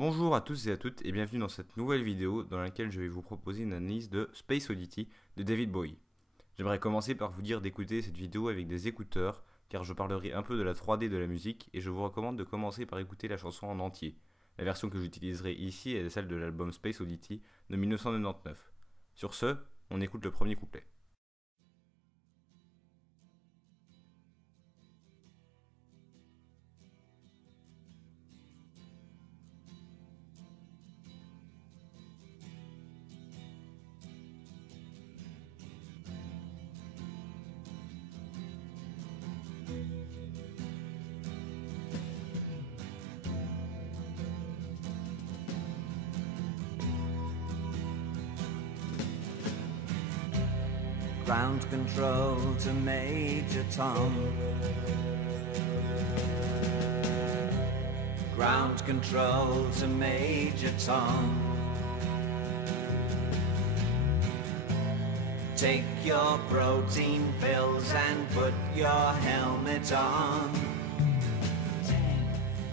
Bonjour à tous et à toutes et bienvenue dans cette nouvelle vidéo dans laquelle je vais vous proposer une analyse de Space Oddity de David Bowie. J'aimerais commencer par vous dire d'écouter cette vidéo avec des écouteurs car je parlerai un peu de la 3D de la musique et je vous recommande de commencer par écouter la chanson en entier. La version que j'utiliserai ici est celle de l'album Space Oddity de 1999. Sur ce, on écoute le premier couplet. Ground control to Major Tom. Ground control to Major Tom. Take your protein pills and put your helmet on.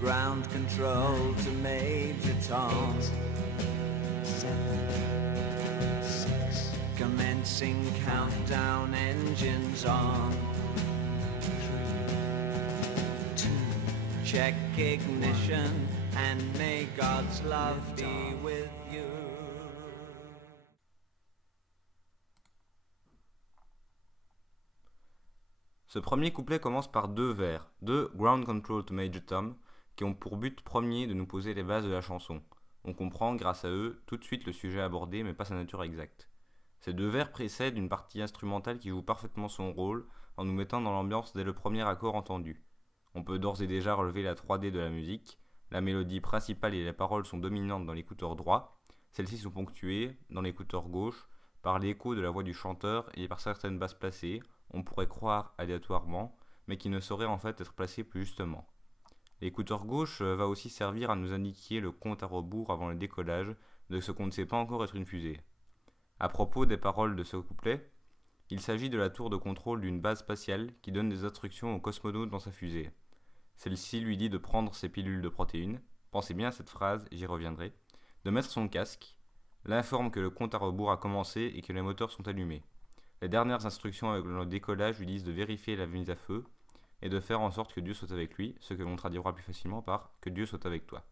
Ground control to Major Tom. 7, 6. Commencing countdown, engines on. 3, 2. Check ignition and may God's love be with you. Ce premier couplet commence par deux vers, de Ground Control to Major Tom, qui ont pour but premier de nous poser les bases de la chanson. On comprend, grâce à eux, tout de suite le sujet abordé, mais pas sa nature exacte. Ces deux vers précèdent une partie instrumentale qui joue parfaitement son rôle, en nous mettant dans l'ambiance dès le premier accord entendu. On peut d'ores et déjà relever la 3D de la musique, la mélodie principale et les paroles sont dominantes dans l'écouteur droit, celles-ci sont ponctuées, dans l'écouteur gauche, par l'écho de la voix du chanteur et par certaines basses placées, on pourrait croire aléatoirement, mais qui ne sauraient en fait être placées plus justement. L'écouteur gauche va aussi servir à nous indiquer le compte à rebours avant le décollage de ce qu'on ne sait pas encore être une fusée. À propos des paroles de ce couplet, il s'agit de la tour de contrôle d'une base spatiale qui donne des instructions au cosmonaute dans sa fusée. Celle-ci lui dit de prendre ses pilules de protéines, pensez bien à cette phrase, j'y reviendrai, de mettre son casque, l'informe que le compte à rebours a commencé et que les moteurs sont allumés. Les dernières instructions avec le décollage lui disent de vérifier la mise à feu et de faire en sorte que Dieu soit avec lui, ce que l'on traduira plus facilement par « que Dieu soit avec toi ».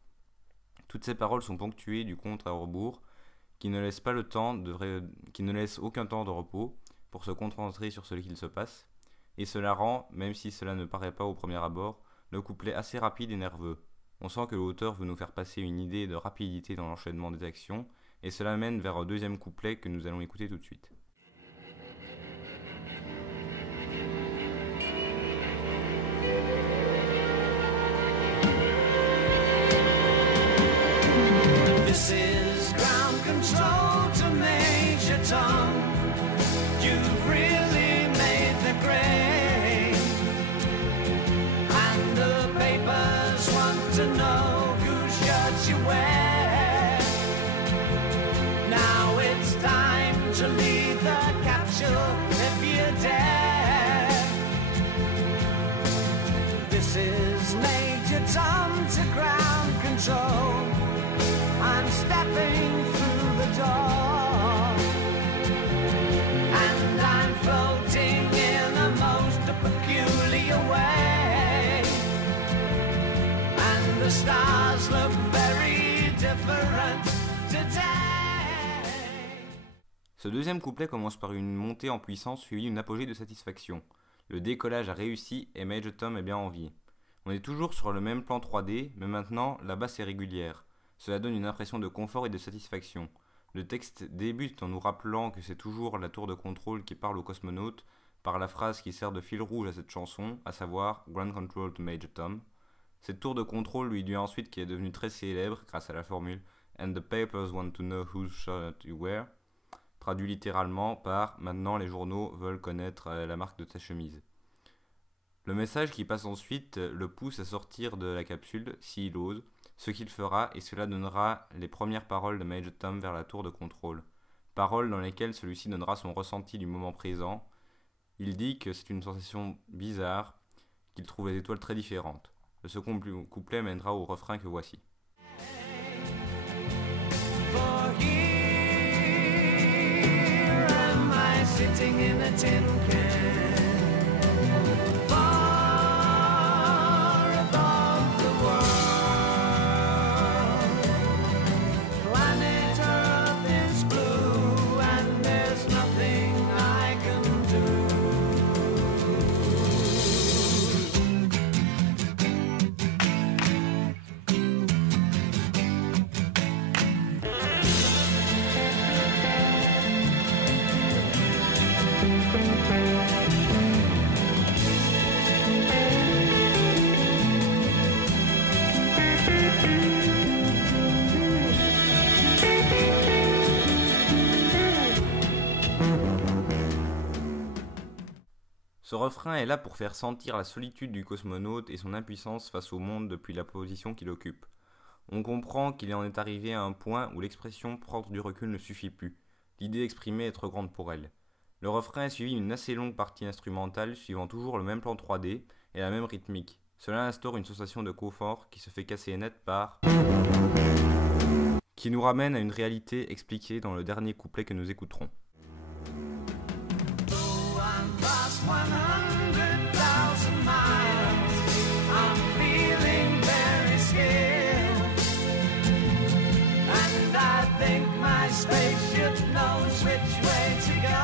Toutes ces paroles sont ponctuées du compte à rebours qui ne laisse aucun temps de repos pour se concentrer sur ce qu'il se passe, et cela rend, même si cela ne paraît pas au premier abord, le couplet assez rapide et nerveux. On sent que l'auteur veut nous faire passer une idée de rapidité dans l'enchaînement des actions, et cela mène vers un deuxième couplet que nous allons écouter tout de suite. This is ground control to Major Tom. You've really made the grade, and the papers want to know whose shirts you wear. Now it's time to leave the capsule if you dare. This is Major Tom to ground control. I'm stepping through the door, and I'm floating in a most peculiar way, and the stars look very different today. Ce deuxième couplet commence par une montée en puissance suivie d'une apogée de satisfaction. Le décollage a réussi et Major Tom est bien en vie. On est toujours sur le même plan 3D, mais maintenant la basse est régulière. Cela donne une impression de confort et de satisfaction. Le texte débute en nous rappelant que c'est toujours la tour de contrôle qui parle au cosmonaute par la phrase qui sert de fil rouge à cette chanson, à savoir « Ground Control to Major Tom ». Cette tour de contrôle lui dit ensuite qui est devenue très célèbre grâce à la formule « And the papers want to know whose shirt you wear », traduit littéralement par « Maintenant les journaux veulent connaître la marque de ta chemise ». Le message qui passe ensuite le pousse à sortir de la capsule, s'il ose, ce qu'il fera et cela donnera les premières paroles de Major Tom vers la tour de contrôle. Paroles dans lesquelles celui-ci donnera son ressenti du moment présent. Il dit que c'est une sensation bizarre, qu'il trouve les étoiles très différentes. Le second couplet mènera au refrain que voici. tin can. Far above the world, planet Earth is blue, and there's nothing I can do. Ce refrain est là pour faire sentir la solitude du cosmonaute et son impuissance face au monde depuis la position qu'il occupe. On comprend qu'il en est arrivé à un point où l'expression prendre du recul ne suffit plus, l'idée exprimée est trop grande pour elle. Le refrain est suivi d'une assez longue partie instrumentale suivant toujours le même plan 3D et la même rythmique. Cela instaure une sensation de confort qui se fait casser net par... qui nous ramène à une réalité expliquée dans le dernier couplet que nous écouterons. Though I'm past 100,000 miles, I'm feeling very scared, and I think my spaceship knows which way to go.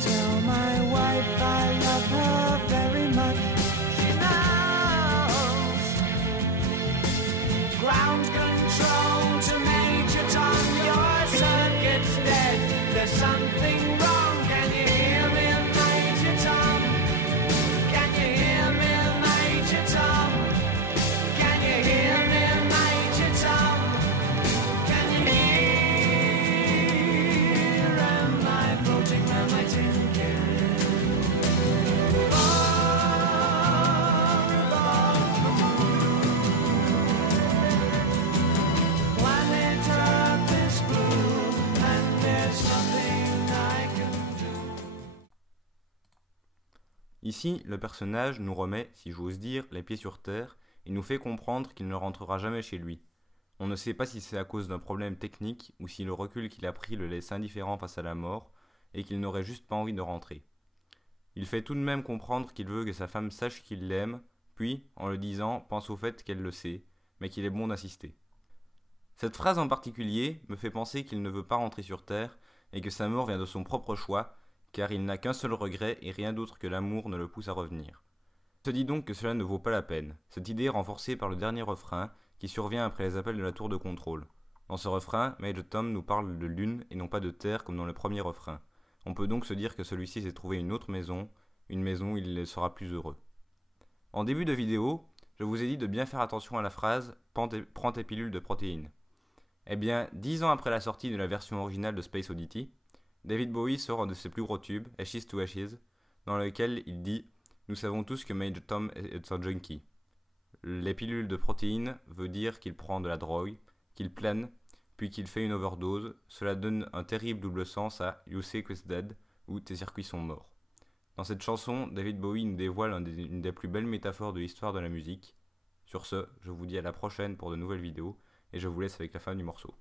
Tell my wife I love her very much. She knows. Ground control to Major Tom, your circuit's dead. There's something wrong. Can you hear me, Major Tom? Can you hear me, Major Tom? Can you hear me, Major Tom? Can you hear? Am I floating round my tin can? Far above the world, planet Earth is blue, and there's nothing I can do. Ici, le personnage nous remet, si j'ose dire, les pieds sur terre et nous fait comprendre qu'il ne rentrera jamais chez lui. On ne sait pas si c'est à cause d'un problème technique ou si le recul qu'il a pris le laisse indifférent face à la mort et qu'il n'aurait juste pas envie de rentrer. Il fait tout de même comprendre qu'il veut que sa femme sache qu'il l'aime, puis, en le disant, pense au fait qu'elle le sait, mais qu'il est bon d'insister. Cette phrase en particulier me fait penser qu'il ne veut pas rentrer sur Terre et que sa mort vient de son propre choix, car il n'a qu'un seul regret et rien d'autre que l'amour ne le pousse à revenir. Il se dit donc que cela ne vaut pas la peine, cette idée est renforcée par le dernier refrain qui survient après les appels de la tour de contrôle. Dans ce refrain, Major Tom nous parle de lune et non pas de terre comme dans le premier refrain. On peut donc se dire que celui-ci s'est trouvé une autre maison, une maison où il sera plus heureux. En début de vidéo, je vous ai dit de bien faire attention à la phrase « Prends tes pilules de protéines ». Eh bien, 10 ans après la sortie de la version originale de Space Oddity, David Bowie sort un de ses plus gros tubes, Ashes to Ashes, dans lequel il dit « Nous savons tous que Major Tom est un junkie. Les pilules de protéines veut dire qu'il prend de la drogue, qu'il plane, puis qu'il fait une overdose. Cela donne un terrible double sens à You Secret's Dead ou Tes circuits sont morts. » Dans cette chanson, David Bowie nous dévoile une des plus belles métaphores de l'histoire de la musique. Sur ce, je vous dis à la prochaine pour de nouvelles vidéos, et je vous laisse avec la fin du morceau.